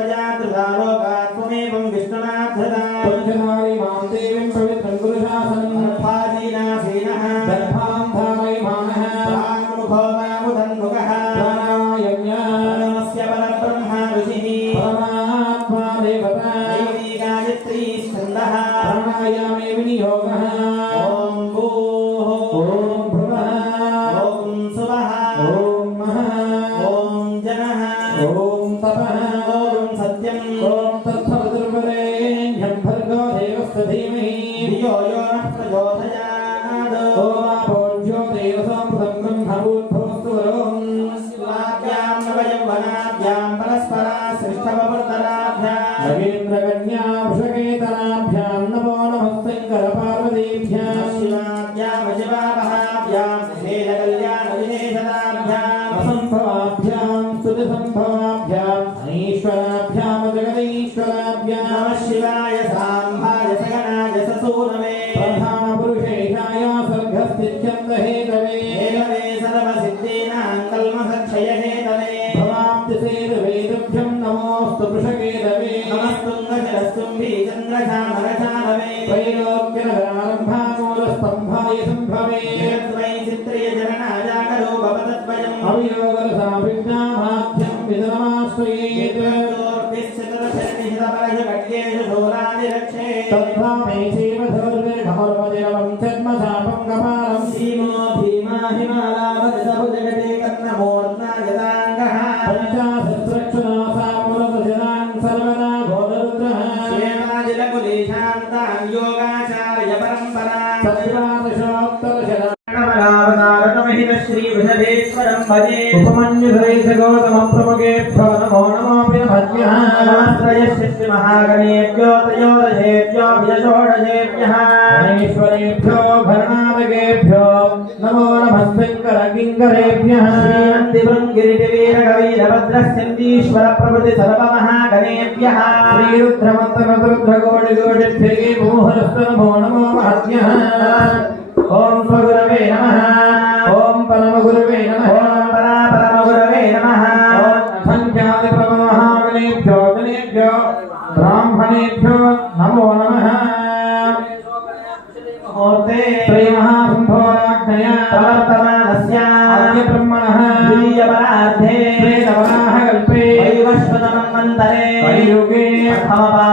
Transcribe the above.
त्वया धृता लोकात् त्वमेवं विष्णुना धृता पंचधारी मां देवीं पवित्रं गुरुशासनं अर्भाजीनासीनः दर्भां धारयमानः प्राङ्मुखो वामुदन्मुखः प्राणायाम्य प्रणवस्य परब्रह्मा ऋषिः परमात्मा देवता देवी गायत्री स्कन्दः प्राणायामे विनियोगः ॐ भूः ॐ भुवः ॐ सुवः ॐ महः ॐ जनः ॐ तपः ॐ सत्यम् ॐ तत्सवितुर्वरेण्यं भर्गो देवस्य धीमहि धियो यो नः प्रचोदयात् ॐ आपो ज्योतिरसमृतं ब्रह्मभूद्भुवस्तु वरोम् स्वाभ्यां नवयौवनाभ्यां परस्पराश्लिष्टववर्धनाभ्यां नगेन्द्रकन्या वृषकेतनाभ्यां नमो नमः शङ्करपार्वतीभ्यां शिवाभ्यामशिवाभहाभ्यां विशेषकल्याणविशेषताभ्यां असम्भवाभ्यां स्तुतिसम्भवाभ्यां अनीश्वराभ्यां जगदीश्वराभ्यां नमः शिवाय साम्भाय सगणाय ससूनवे प्रधानपुरुषेशाय सर्गस्थित्यन्तहेतवे हेतवे सर्वसिद्धीनां कल्मषक्षयहेतवे भवाब्धिसेतुवेदुभ्यं नमोऽस्तु वृषकेतवे नमस्तुङ्गशिरस्तुम्भी चन्द्रशामरशालवे त्रैलोक्यनगरारम्भामूलस्तम्भाय सम्भवे जगद्वै चित्रियजननाजागरो भवतद्वयम् अवियोगरसाभिज्ञामाध्यं विदनमाश्रयेत् तद्भामे चैव धनुर्विर्घोर्वजिरवं जन्मशापं कपालं सीमो भीमा हिमालाभजगते कन्नमूर्ध्ना यदाङ्गः पञ्चाशस्रक्षणासामूलभजनान् सर्वदा घोररुद्रः श्वेताजिलकुलीशान्तान् योगाचार्य परम्परान् श्रीवृषभेश्वरं भजे उपमन्युधरेशगौतमप्रमुखेभ्यो नमो नमोऽप्यभज्ञः नमस्त्रयस्य महागणेभ्यो त्रयोदशेभ्यो विदषोडशेभ्यः गणेश्वरेभ्यो घरणामकेभ्यो नमो नमः शङ्करकिङ्करेभ्यः श्रीनन्दिवृङ्गिरिटिवीरभद्रस्यन्दीश्वरप्रभृति सर्वमहागणेभ्यः श्रीरुद्रमत्तनरुद्रकोटिकोटिभ्यगे भूहरस्तु नमो नमो महद्यः ॐ स्वगुरवे नमः ॐ परमगुरवे नमः ॐ परापरमगुरवे नमः ॐ संख्यादिपरमहागणेभ्यो जनेभ्यो ब्राह्मणेभ्यो नमो नमः मूर्ते श्रीमहासम्भोराज्ञया प्रवर्तमानस्य आद्यब्रह्मणः द्वितीयपरार्धे श्रीनवराहकल्पे वैवस्वतमन्वन्तरे कलियुगे प्रथमपादे